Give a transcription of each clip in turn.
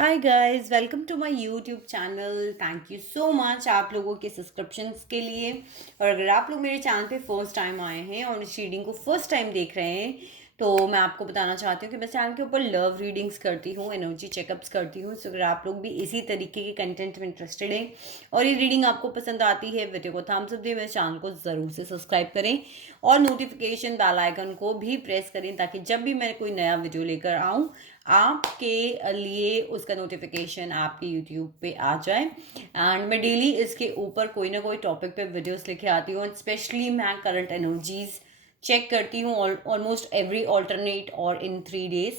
Hi guys, welcome to my YouTube channel. Thank you so much आप लोगों के subscriptions के लिए। और अगर आप लोग मेरे चैनल पे फर्स्ट टाइम आए हैं और इस रीडिंग को फर्स्ट टाइम देख रहे हैं तो मैं आपको बताना चाहती हूँ कि मैं चैनल के ऊपर लव रीडिंग्स करती हूँ, एनर्जी चेकअप्स करती हूँ। सो अगर आप लोग भी इसी तरीके के कंटेंट में इंटरेस्टेड हैं और ये रीडिंग आपको पसंद आती है, वीडियो को थम्स अप दें, मेरे चैनल को ज़रूर से सब्सक्राइब करें और नोटिफिकेशन बेल आइकन को भी प्रेस करें ताकि जब भी मैं कोई नया वीडियो लेकर आऊँ आपके लिए उसका नोटिफिकेशन आपके यूट्यूब पे आ जाए। एंड मैं डेली इसके ऊपर कोई ना कोई टॉपिक पे वीडियोस लेके आती हूँ। स्पेशली मैं करंट एनर्जीज चेक करती हूँ ऑलमोस्ट एवरी ऑल्टरनेट और इन 3 days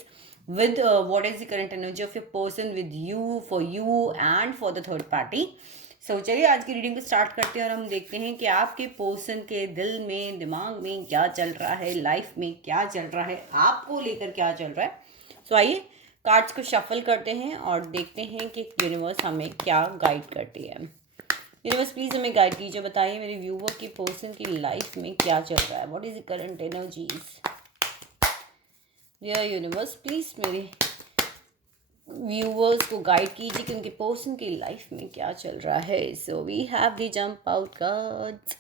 with what is the current energy of your person with you, for you and for the third party. सो चलिए आज की रीडिंग को स्टार्ट करते हैं और हम देखते हैं कि आपके पर्सन के दिल में, दिमाग में क्या चल रहा है, लाइफ में क्या चल रहा है, आपको लेकर क्या चल रहा है। सो आइए कार्ड्स को शफल करते हैं और देखते हैं कि यूनिवर्स हमें क्या गाइड करती है। यूनिवर्स प्लीज़ हमें गाइड कीजिए, बताइए मेरे व्यूवर की पर्सन की लाइफ में क्या चल रहा है। What is the current energies. Dear universe please मेरे व्यूवर्स को गाइड कीजिए कि उनके पर्सन की लाइफ में क्या चल रहा है। So we have the jump out cards,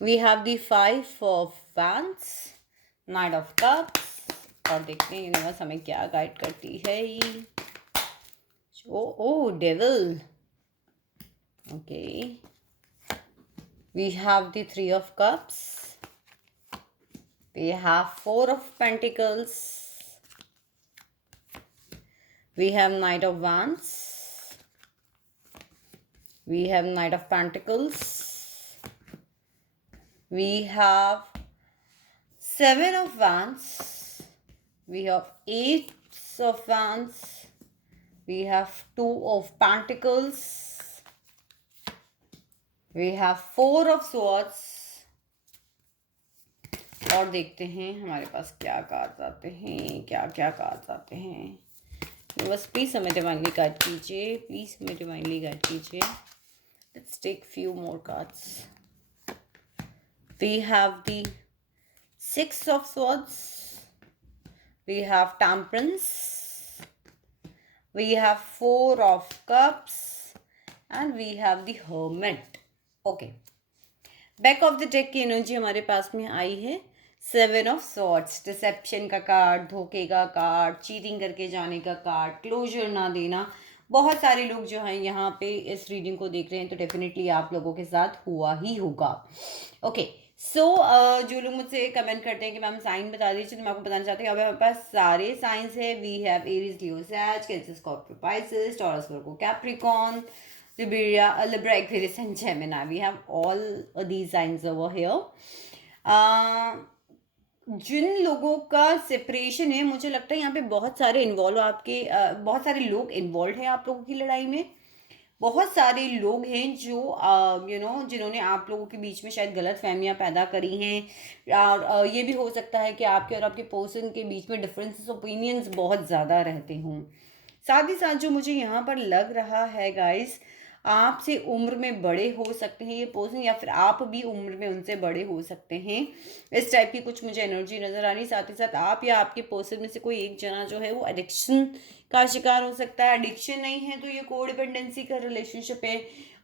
we have the 5 of Wands, knight of cups और देखते हैं यूनिवर्स हमें क्या गाइड करती है। Oh devil, okay. We have the 3 of Cups, we have 4 of Pentacles, we have Knight of Wands, we have Knight of Pentacles, we have 7 of Wands, we have 8 of Wands, we have 2 of Pentacles, we have 4 of Swords। और देखते हैं हमारे पास क्या cards आते हैं, क्या क्या cards आते हैं। बस प्लीज़ हमें डिवाइनली गाइड कीजिए, प्लीज़ हमें डिवाइनली गाइड कीजिए। Let's take few more cards. We have the 6 of Swords, we have temperance, we have 4 of Cups and we have the hermit. Okay, back of the deck की energy हमारे पास में आई है 7 of Swords, deception का card, धोखे का card, cheating करके जाने का कार्ड, क्लोजर ना देना। बहुत सारे लोग जो हैं यहाँ पे इस रीडिंग को देख रहे हैं तो डेफिनेटली आप लोगों के साथ हुआ ही होगा। ओके सो जो लोग मुझसे कमेंट करते हैं कि मैम साइन बता दीजिए, तो मैं आपको बताना चाहती हूँ अब हमारे पास सारे साइंस है। We have Aries, Leo, Sag, Cancer, Scorpio, Pisces, Taurus, Virgo, Capricorn, Libra, Aquarius and Gemini. We have all these signs over here. जिन लोगों का सेपरेशन है, मुझे लगता है यहाँ पे बहुत सारे इन्वॉल्व आपके बहुत सारे लोग इन्वॉल्व हैं आप लोगों की लड़ाई में। बहुत सारे लोग हैं जो जिन्होंने आप लोगों के बीच में शायद गलत फहमियाँ पैदा करी हैं। और ये भी हो सकता है कि आपके और आपके पर्सन के बीच में डिफरेंसेस ओपिनियंस बहुत ज़्यादा रहते हों। साथ ही साथ जो मुझे यहाँ पर लग रहा है गाइस, आपसे उम्र में बड़े हो सकते हैं ये पर्सन, या फिर आप भी उम्र में उनसे बड़े हो सकते हैं। इस टाइप की कुछ मुझे एनर्जी नज़र आ रही। साथ ही साथ आप या आपके पर्सन में से कोई एक जना जो है वो एडिक्शन का शिकार हो सकता है। एडिक्शन नहीं है तो ये को डिपेंडेंसी का रिलेशनशिप है।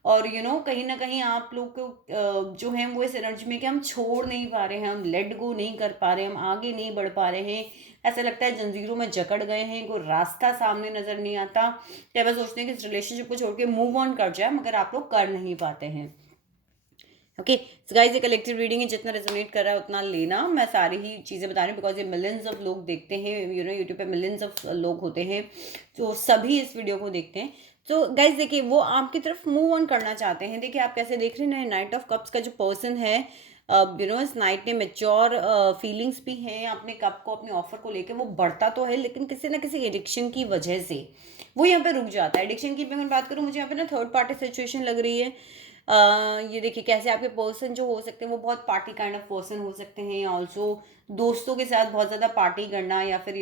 और कहीं ना कहीं आप लोग को जो है वो इस एनर्जी में कि हम छोड़ नहीं पा रहे हैं, हम लेट गो नहीं कर पा रहे हैं, हम आगे नहीं बढ़ पा रहे हैं। ऐसा लगता है जंजीरों में जकड़ गए हैं, कोई रास्ता सामने नजर नहीं आता। क्या बस सोचते हैं कि इस रिलेशनशिप को छोड़ के मूव ऑन कर जाए, मगर आप लोग कर नहीं पाते हैं। ओके गाइस, ये कलेक्टिव रीडिंग है, जितना रेजोनेट कर रहा है उतना लेना। मैं सारी ही चीज़ें बता रही हूँ बिकॉज ये मिलियंस ऑफ लोग देखते हैं, यूट्यूब पे मिलियंस ऑफ लोग होते हैं तो सभी इस वीडियो को देखते हैं। तो गाइज देखिए, वो आपकी तरफ मूव ऑन करना चाहते हैं। देखिए आप कैसे देख रहे हैं, नाइट ऑफ कप्स का जो पर्सन है, इस नाइट ने मेच्योर फीलिंग्स भी हैं अपने कप को, अपने ऑफर को लेकर। वो बढ़ता तो है लेकिन किसी ना किसी एडिक्शन की वजह से वो यहाँ पे रुक जाता है। एडिक्शन की मैं बात करूँ, मुझे यहाँ पे ना थर्ड पार्टी सिचुएशन लग रही है। ये देखिए कैसे आपके पर्सन जो हो सकते हैं वो बहुत पार्टी काइंड ऑफ पर्सन हो सकते हैं। ऑल्सो दोस्तों के साथ बहुत ज़्यादा पार्टी करना, या फिर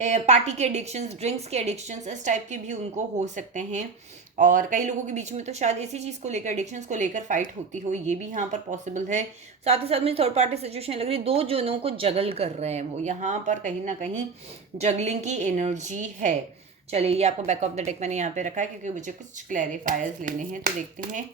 पार्टी के एडिक्शंस, ड्रिंक्स के एडिक्शंस, इस टाइप के भी उनको हो सकते हैं। और कई लोगों के बीच में तो शायद इसी चीज़ को लेकर, एडिक्शंस को लेकर फाइट होती हो, ये भी यहाँ पर पॉसिबल है। साथ ही साथ में थर्ड पार्टी सिचुएशन लग रही है, दो जनों को जगल कर रहे हैं वो, यहाँ पर कहीं ना कहीं जगलिंग की एनर्जी है। चलिए, ये आपको बैक ऑफ द डेक मैंने यहाँ पे रखा है क्योंकि मुझे कुछ क्लैरिफायर्स लेने हैं, तो देखते हैं,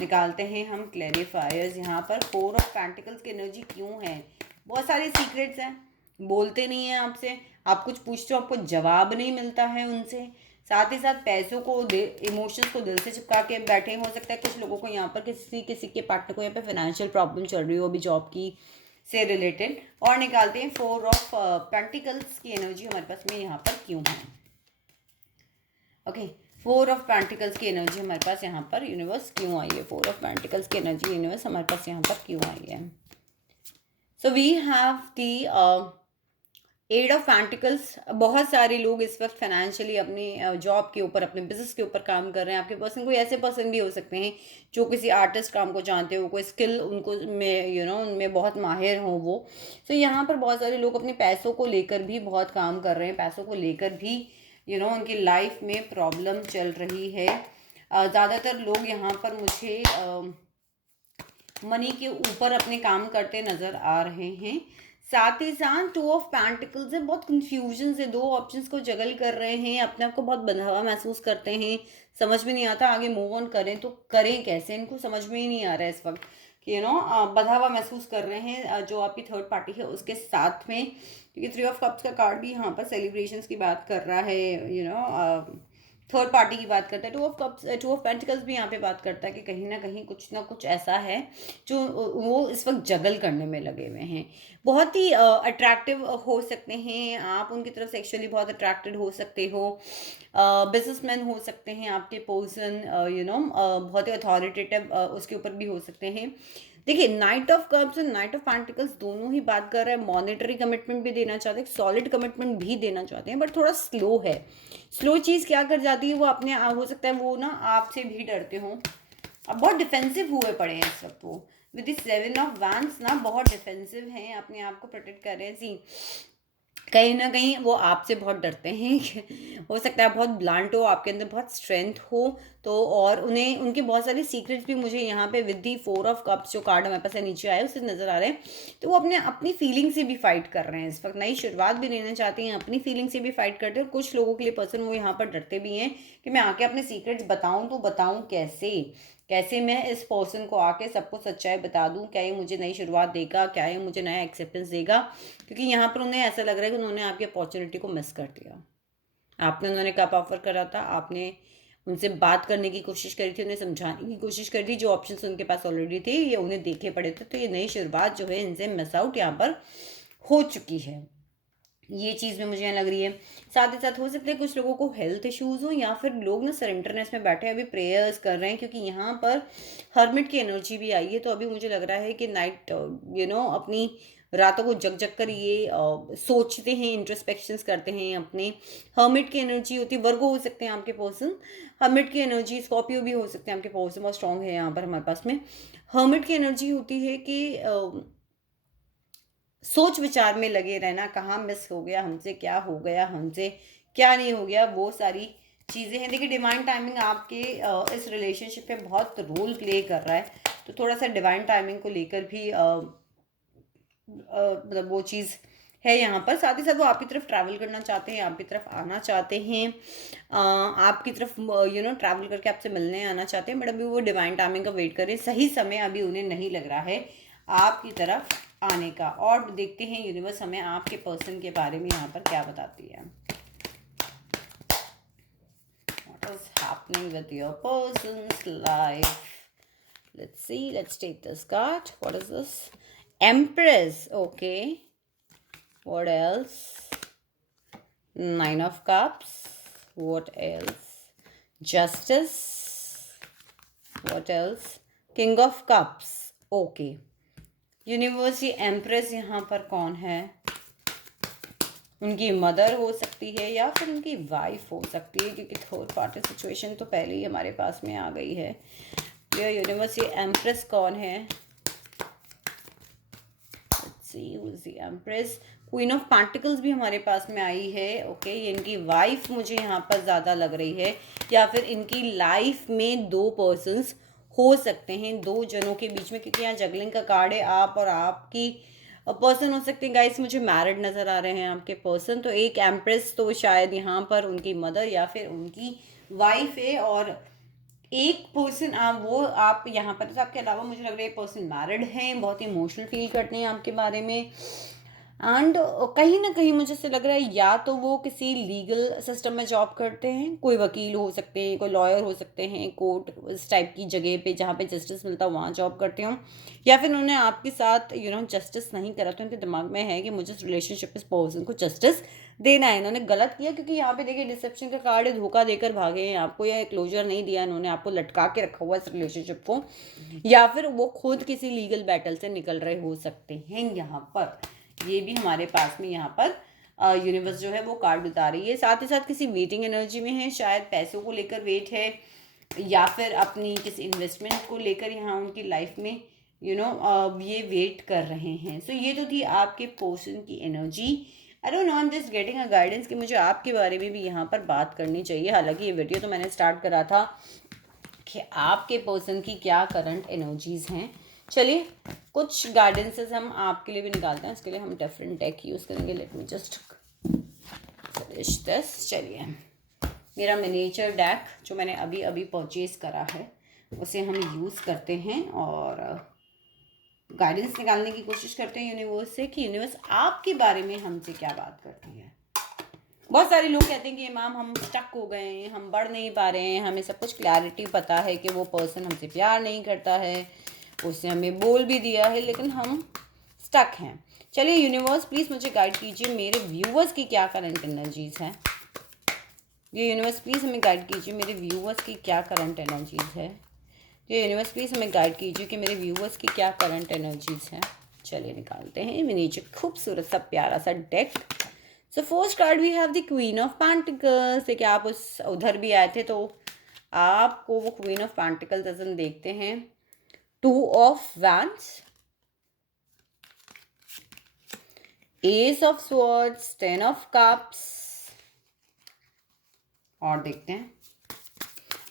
निकालते हैं हम क्लैरिफायर्स। यहाँ पर 4 ऑफ पेंटिकल्स की एनर्जी क्यों है? बहुत सारे सीक्रेट्स हैं, बोलते नहीं हैं आपसे, आप कुछ पूछते हो आपको जवाब नहीं मिलता है उनसे। साथ ही साथ पैसों को, इमोशंस को दिल से चिपका के बैठे। हो सकता है कुछ लोगों को यहाँ पर किसी के पार्टनर को यहाँ पे फाइनेंशियल प्रॉब्लम चल रही हो अभी जॉब की से रिलेटेड। और निकालते हैं 4 ऑफ पेंटिकल्स की एनर्जी हमारे पास में यहाँ पर क्यों है। ओके, 4 ऑफ पेंटिकल्स की एनर्जी हमारे पास यहाँ पर यूनिवर्स क्यों आई है? 4 ऑफ पेंटिकल्स की एनर्जी यूनिवर्स हमारे पास यहाँ पर क्यों आई है? So we have the 8 of pentacles. बहुत सारे लोग इस वक्त फाइनेंशियली अपने जॉब के ऊपर, अपने बिजनेस के ऊपर काम कर रहे हैं। आपके पर्सन कोई ऐसे पर्सन भी हो सकते हैं जो किसी आर्टिस्ट काम को जानते हो, कोई स्किल उनको में उनमें बहुत माहिर हो वो। तो यहाँ पर बहुत सारे लोग अपने पैसों को लेकर भी बहुत काम कर रहे हैं, पैसों को लेकर भी उनकी लाइफ में प्रॉब्लम चल रही है। ज़्यादातर लोग यहाँ पर मुझे मनी के ऊपर अपने काम करते नज़र आ रहे हैं। साथ ही साथ 2 ऑफ पेंटिकल्स है, बहुत कंफ्यूजन से दो ऑप्शंस को जगल कर रहे हैं, अपने आप को बहुत बंधा हुआ महसूस करते हैं, समझ में नहीं आता आगे मूव ऑन करें तो करें कैसे, इनको समझ में ही नहीं आ रहा है इस वक्त कि बंधा हुआ महसूस कर रहे हैं जो आपकी थर्ड पार्टी है उसके साथ में। क्योंकि 3 ऑफ कप्स का कार्ड भी यहाँ पर सेलिब्रेशंस की बात कर रहा है, थर्ड पार्टी की बात करता है। 2 ऑफ पेंटिकल्स भी यहाँ पे बात करता है कि कहीं ना कुछ ऐसा है जो वो इस वक्त जगल करने में लगे हुए हैं। बहुत ही अट्रैक्टिव हो सकते हैं आप, उनकी तरफ सेक्सुअली बहुत अट्रैक्टेड हो सकते हो। बिजनेसमैन हो सकते हैं आपके पर्सन, बहुत ही अथॉरिटेटिव उसके ऊपर भी हो सकते हैं। देखिए, नाइट ऑफ कप्स और नाइट ऑफ पेंटिकल्स दोनों ही बात कर रहे हैं, मॉनेटरी कमिटमेंट भी देना चाहते हैं, सॉलिड कमिटमेंट भी देना चाहते हैं, बट थोड़ा स्लो है। स्लो चीज़ क्या कर जाती है, वो अपने हो सकता है वो आपसे भी डरते हो। अब बहुत डिफेंसिव हुए पड़े हैं इस वक्त वो, विद द 7 ऑफ वैंड्स बहुत डिफेंसिव हैं, अपने आप को प्रोटेक्ट कर रहे हैं। सी कहीं ना कहीं वो आपसे बहुत डरते हैं हो सकता है बहुत ब्लांट हो, आपके अंदर बहुत स्ट्रेंथ हो, तो और उन्हें उनके बहुत सारे सीक्रेट्स भी मुझे यहाँ पे विद दी 4 ऑफ कप्स जो कार्ड हमारे पास नीचे आए उससे नज़र आ रहे हैं। तो वो अपनी फीलिंग से भी फाइट कर रहे हैं इस वक्त, नई शुरुआत भी लेना चाहते हैं, अपनी फीलिंग से भी फाइट करते हैं। और कुछ लोगों के लिए पर्सन वो यहाँ पर डरते भी हैं कि मैं आके अपने सीक्रेट्स बताऊँ तो बताऊँ कैसे मैं इस पर्सन को आके सबको सच्चाई बता दूं, क्या ये मुझे नई शुरुआत देगा, क्या ये मुझे नया एक्सेप्टेंस देगा। क्योंकि यहाँ पर उन्हें ऐसा लग रहा है कि उन्होंने आपकी अपॉर्चुनिटी को मिस कर दिया। उन्होंने कब ऑफर करा था, आपने उनसे बात करने की कोशिश करी थी, उन्हें समझाने की कोशिश करी थी, जो ऑप्शंस उनके पास ऑलरेडी थे ये उन्हें देखे पड़े थे। तो ये नई शुरुआत जो है इनसे मिस आउट यहाँ पर हो चुकी है, ये चीज़ में मुझे यहाँ लग रही है। साथ ही साथ हो सकता है कुछ लोगों को हेल्थ इश्यूज़ हो, या फिर लोग सरेंडरनेस में बैठे अभी प्रेयर्स कर रहे हैं, क्योंकि यहाँ पर हर्मिट की एनर्जी भी आई है। तो अभी मुझे लग रहा है कि नाइट अपनी रातों को जग जग कर ये सोचते हैं, इंट्रोस्पेक्शंस करते हैं अपने। हर्मिट की एनर्जी होती है, वर्गो हो सकते हैं आपके पर्सन, हर्मिट की एनर्जी, स्कॉर्पियो भी हो सकते हैं आपके पर्सन, बहुत स्ट्रॉन्ग है यहाँ पर हमारे पास में। हर्मिट की एनर्जी होती है कि सोच विचार में लगे रहना, कहाँ मिस हो गया हमसे, क्या हो गया हमसे, क्या नहीं हो गया, वो सारी चीज़ें हैं। देखिए, डिवाइन टाइमिंग आपके इस रिलेशनशिप पे बहुत रोल प्ले कर रहा है, तो थोड़ा सा डिवाइन टाइमिंग को लेकर भी मतलब वो चीज़ है यहाँ पर। साथ ही साथ वो आपकी तरफ ट्रैवल करना चाहते हैं, आपकी तरफ आना चाहते हैं, आपकी तरफ ट्रैवल करके आपसे मिलने आना चाहते हैं, बट अभी वो डिवाइन टाइमिंग का वेट करें, सही समय अभी उन्हें नहीं लग रहा है आपकी तरफ आने का। और देखते हैं यूनिवर्स हमें आपके पर्सन के बारे में यहाँ पर क्या बताती है। What is happening with your person's life? Let's see. Let's take this card. What is this? Empress. Okay. What else? 9 of Cups. What else? Justice. What else? King of Cups. Okay. Universe, ये empress यहाँ पर कौन है? उनकी mother हो सकती है या फिर उनकी वाइफ हो सकती है, क्योंकि थर्ड पार्टी सिचुएशन तो पहले ही हमारे पास में आ गई है। ये यूनिवर्स, ये एम्प्रेस कौन है? Let's see who is the empress. Queen of pentacles भी हमारे पास में आई है। ओके, ये इनकी वाइफ मुझे यहाँ पर ज़्यादा लग रही है, या फिर इनकी लाइफ में दो पर्सन्स हो सकते हैं, दो जनों के बीच में, क्योंकि यहाँ जगलिंग का कार्ड है। आप और आपकी पर्सन हो सकते हैं गाइस, मुझे मैरिड नज़र आ रहे हैं आपके पर्सन। तो एक एम्प्रेस तो शायद यहाँ पर उनकी मदर या फिर उनकी वाइफ है, और एक पर्सन वो आप यहाँ पर, तो आपके अलावा मुझे लग रहा है पर्सन मैरिड है, बहुत इमोशनल फील करते हैं आपके बारे में। एंड कहीं ना कहीं मुझे से लग रहा है या तो वो किसी लीगल सिस्टम में जॉब करते हैं, कोई वकील हो सकते हैं, कोई लॉयर हो सकते हैं, कोर्ट इस टाइप की जगह पे जहाँ पे जस्टिस मिलता है वहाँ जॉब करते हो, या फिर उन्होंने आपके साथ जस्टिस नहीं करा, तो उनके दिमाग में है कि मुझे इस रिलेशनशिप इस पर्सन को जस्टिस देना है। इन्होंने गलत किया, क्योंकि यहाँ पे देखिए डिसेप्शन का कार्ड है, धोखा देकर भागे हैं आपको, या क्लोजर नहीं दिया इन्होंने आपको, लटका के रखा हुआ इस रिलेशनशिप को, या फिर वो खुद किसी लीगल बैटल से निकल रहे हो सकते हैं यहाँ पर। ये भी हमारे पास में यहाँ पर यूनिवर्स जो है वो कार्ड बता रही है। साथ ही साथ किसी वेटिंग एनर्जी में है, शायद पैसों को लेकर वेट है, या फिर अपनी किसी इन्वेस्टमेंट को लेकर यहाँ उनकी लाइफ में ये वेट कर रहे हैं। सो ये तो थी आपके पर्सन की energy. I don't know, I am just getting a guidance कि मुझे आपके बारे में भी यहाँ पर बात करनी चाहिए। हालांकि ये वीडियो तो मैंने स्टार्ट करा था कि आपके पर्सन की क्या करंट एनर्जीज हैं। चलिए कुछ गाइडेंसेस हम आपके लिए भी निकालते हैं, उसके लिए हम डिफरेंट डेक यूज़ करेंगे। Let me just finish this. चलिए, मेरा मिनिएचर डेक जो मैंने अभी अभी परचेज करा है उसे हम यूज़ करते हैं और गाइडेंस निकालने की कोशिश करते हैं यूनिवर्स से कि यूनिवर्स आपके बारे में हमसे क्या बात करती है। बहुत सारे लोग कहते हैं कि मैम हम स्टक हो गए हैं, हम बढ़ नहीं पा रहे हैं, हमें सब कुछ क्लैरिटी पता है कि वो पर्सन हमसे प्यार नहीं करता है, उसने हमें बोल भी दिया है, लेकिन हम स्टक हैं। चलिए यूनिवर्स प्लीज़ मुझे गाइड कीजिए, मेरे व्यूवर्स की क्या करंट एनर्जीज़ हैं। ये यूनिवर्स प्लीज़ हमें गाइड कीजिए, मेरे व्यूवर्स की क्या करंट एनर्जीज़ है। ये यूनिवर्स प्लीज़ हमें गाइड कीजिए कि मेरे व्यूवर्स की क्या करंट एनर्जीज़ हैं। चलिए निकालते हैं नीचे खूबसूरत सा प्यारा सा deck. So first card we have the queen of pentacles. देखिए आप उधर भी आए थे तो आपको वो क्वीन ऑफ पेंटिकल्स नजर देखते हैं। Two of wands, S of swords, 10 of cups, और देखते हैं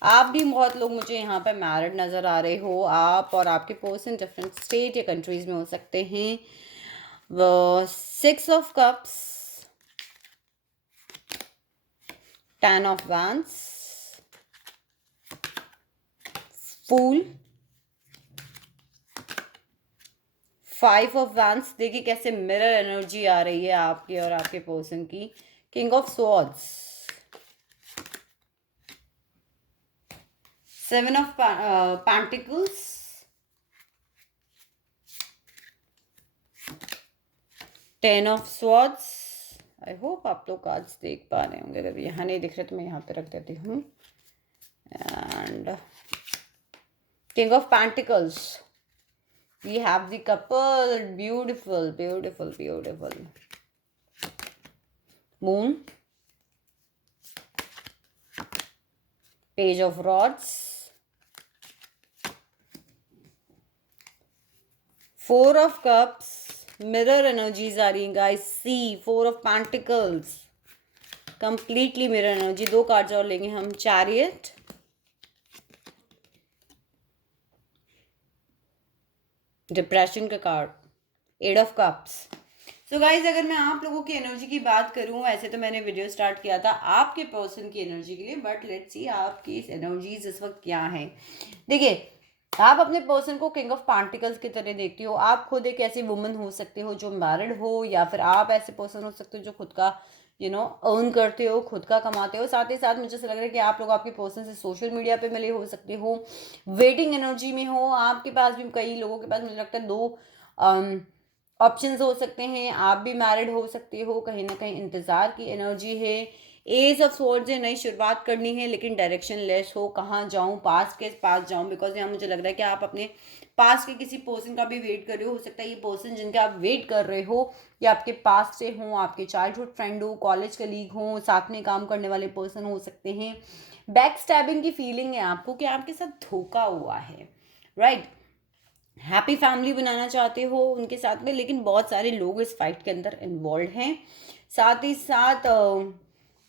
आप भी बहुत लोग मुझे यहाँ पे मैरिड नज़र आ रहे हो। आप और आपके पर्सन डिफरेंट स्टेट या कंट्रीज में हो सकते हैं। वो 6 of cups, 10 of wands, fool, 5 of wands. देखिए कैसे मिरर एनर्जी आ रही है आपकी और आपके पर्सन की। King of swords, 7 of pentacles, 10 of swords. I hope आप लोग कार्ड्स देख पा रहे होंगे, अगर यहाँ नहीं दिख रहे तो मैं यहाँ पे रख देती हूँ। And king of pentacles, we have the couple, beautiful beautiful beautiful. Moon, page of rods, 4 of cups, mirror energies आ रही हैं guys. See 4 of pentacles, completely mirror energy. 2 cards और लेंगे हम। चैरियट, डिप्रेशन का card, 8 of cups. So guys अगर मैं आप लोगों की एनर्जी की बात करूं, वैसे तो मैंने वीडियो स्टार्ट किया था आपके पर्सन की एनर्जी के लिए, बट लेट्स सी आपकी एनर्जीज इस वक्त क्या है। देखिए आप अपने पर्सन को किंग ऑफ पेंटिकल्स की तरह देखती हो। आप खुद एक ऐसी वुमन हो सकते हो जो मैरिड हो, या फिर आप ऐसे पर्सन हो सकते हो जो खुद का अर्न करते हो, खुद का कमाते हो। साथ ही साथ मुझे ऐसा लग रहा है कि आप लोग आपके पर्सन से सोशल मीडिया पे मिले हो सकते हो, वेटिंग एनर्जी में हो। आपके पास भी, कई लोगों के पास मुझे लगता है 2 ऑप्शंस हो सकते हैं। आप भी मैरिड हो सकते हो, कहीं ना कहीं इंतज़ार की एनर्जी है। एज ऑफ स्वॉर्ड्स है, नई शुरुआत करनी है लेकिन डायरेक्शन लेस हो, कहाँ जाऊँ, पास के पास जाऊँ, बिकॉज यहाँ मुझे लग रहा है कि आप अपने पास के किसी पर्सन का भी वेट कर रहे हो सकता है ये पर्सन जिनका आप वेट कर रहे हो या आपके पास से हो, आपके चाइल्डहुड फ्रेंड हो, कॉलेज कलीग हो, साथ में काम करने वाले पर्सन हो सकते हैं। बैक स्टैबिंग की फीलिंग है आपको कि आपके साथ धोखा हुआ है, राइट। हैप्पी फैमिली बनाना चाहते हो उनके साथ में, लेकिन बहुत सारे लोग इस फाइट के अंदर इन्वॉल्व हैं। साथ ही साथ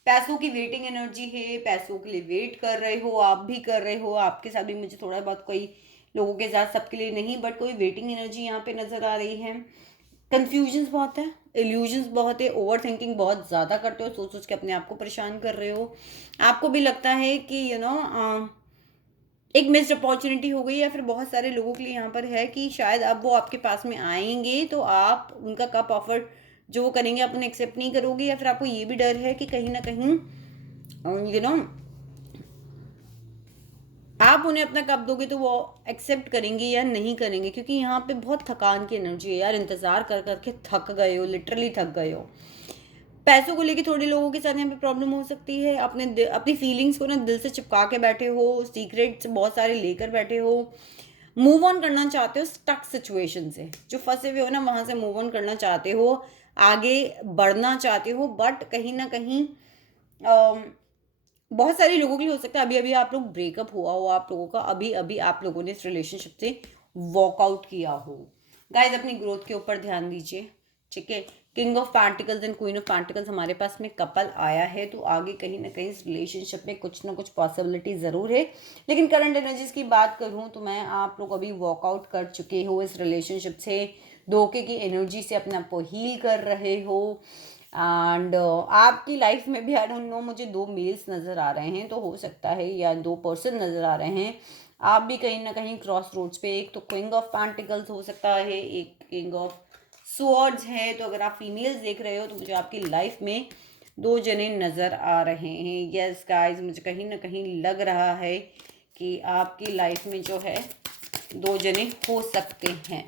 पैसों की वेटिंग एनर्जी है, पैसों के लिए वेट कर रहे हो, आप भी कर रहे हो, आपके साथ भी मुझे थोड़ा बहुत, कोई लोगों के साथ, सबके लिए नहीं, बट कोई वेटिंग एनर्जी यहाँ पे नजर आ रही है। कंफ्यूजन्स बहुत है, इल्यूजन्स बहुत है, ओवर थिंकिंग बहुत ज़्यादा करते हो, सोच सोच के अपने आप को परेशान कर रहे हो। आपको भी लगता है कि एक मिस्ड अपॉर्चुनिटी हो गई, या फिर बहुत सारे लोगों के लिए यहाँ पर है कि शायद अब वो आपके पास में आएंगे तो आप उनका कप ऑफर जो वो करेंगे आप उन्हें एक्सेप्ट नहीं करोगे, या फिर आपको ये भी डर है कि कहीं ना कहीं आप उन्हें अपना कप दोगे तो वो एक्सेप्ट करेंगे या नहीं करेंगे, क्योंकि यहाँ पे बहुत थकान की एनर्जी है यार, इंतजार कर करके थक गए हो, लिटरली थक गए हो। पैसों को लेके थोड़े लोगों के साथ यहाँ पे प्रॉब्लम हो सकती है, अपनी फीलिंग्स को ना दिल से चिपका के बैठे हो, सीक्रेट्स बहुत सारे लेकर बैठे हो, मूव ऑन करना चाहते हो स्टक सिचुएशन से, जो फंसे हुए हो ना वहां से मूव ऑन करना चाहते हो, आगे बढ़ना चाहते हो, बट कहीं ना कहीं बहुत सारे लोगों के लिए हो सकता है अभी अभी आप लोग ब्रेकअप हुआ हो आप लोगों का, अभी अभी आप लोगों ने इस रिलेशनशिप से वॉकआउट किया हो। गाइज अपनी ग्रोथ के ऊपर ध्यान दीजिए, ठीक है। King of particles and queen of particles हमारे पास में कपल आया है, तो आगे कहीं ना कहीं इस रिलेशनशिप में कुछ ना कुछ पॉसिबिलिटी ज़रूर है। लेकिन करंट एनर्जीज की बात करूँ तो मैं आप लोग अभी वॉकआउट कर चुके हो इस रिलेशनशिप से, धोखे की एनर्जी से अपने आप को हील कर रहे हो। एंड आपकी लाइफ में भी आई डोंट नो, मुझे 2 मेल्स नज़र आ रहे हैं, तो हो सकता है, या 2 पर्सन नज़र आ रहे हैं, आप भी कहीं ना कहीं क्रॉस रोड्स पे, एक तो क्विंग ऑफ पेंटिकल्स हो सकता है, एक किंग ऑफ स्वॉर्ड्स है। तो अगर आप फीमेल्स देख रहे हो तो मुझे आपकी लाइफ में 2 जने नज़र आ रहे हैं। यस गाइस, मुझे कहीं ना कहीं लग रहा है कि आपकी लाइफ में जो है 2 जने हो सकते हैं।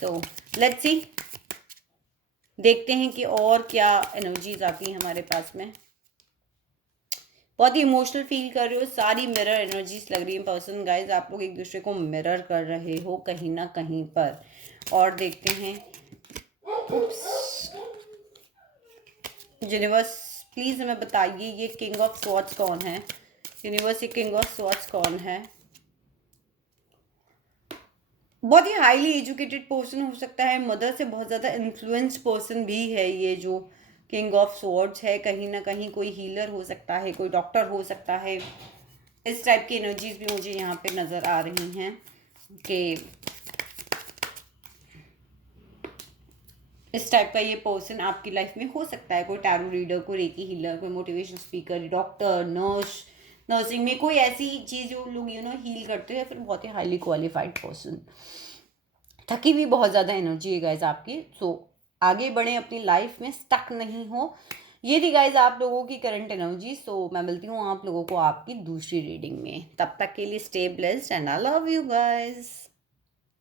तो लेट्स सी, देखते हैं कि और क्या एनर्जीज आती हैं हमारे पास में। बहुत ही इमोशनल फील कर रहे हो, सारी मिरर एनर्जीज लग रही है पर्सन। गाइज आप लोग एक दूसरे को मिरर कर रहे हो कहीं ना कहीं पर। और देखते हैं, यूनिवर्स प्लीज हमें बताइए ये किंग ऑफ स्वॉर्ड्स कौन है। यूनिवर्स, ये किंग ऑफ स्वॉर्ड्स कौन है। बहुत ही हाईली एजुकेटेड पर्सन हो सकता है, मदर से बहुत ज़्यादा इन्फ्लुएंस्ड पर्सन भी है ये जो किंग ऑफ स्वॉर्ड्स है। कहीं ना कहीं कोई हीलर हो सकता है, कोई डॉक्टर हो सकता है। इस टाइप की एनर्जीज भी मुझे यहाँ पे नज़र आ रही हैं कि इस टाइप का ये पर्सन आपकी लाइफ में हो सकता है। कोई टैरो रीडर, कोई रेकी हीलर, कोई motivation speaker, doctor, nurse, nursing में कोई ऐसी चीज़ जो लोग हील करते हैं, फिर बहुत ही हाईली क्वालिफाइड पर्सन। थकी हुई बहुत ज़्यादा एनर्जी है गाइज आपकी। सो आगे बढ़ें अपनी लाइफ में, स्टक नहीं हो। ये थी गाइज आप लोगों की करंट एनर्जी। सो मैं मिलती हूँ आप लोगों को आपकी दूसरी रीडिंग में। तब तक के लिए stay blessed and I love you guys.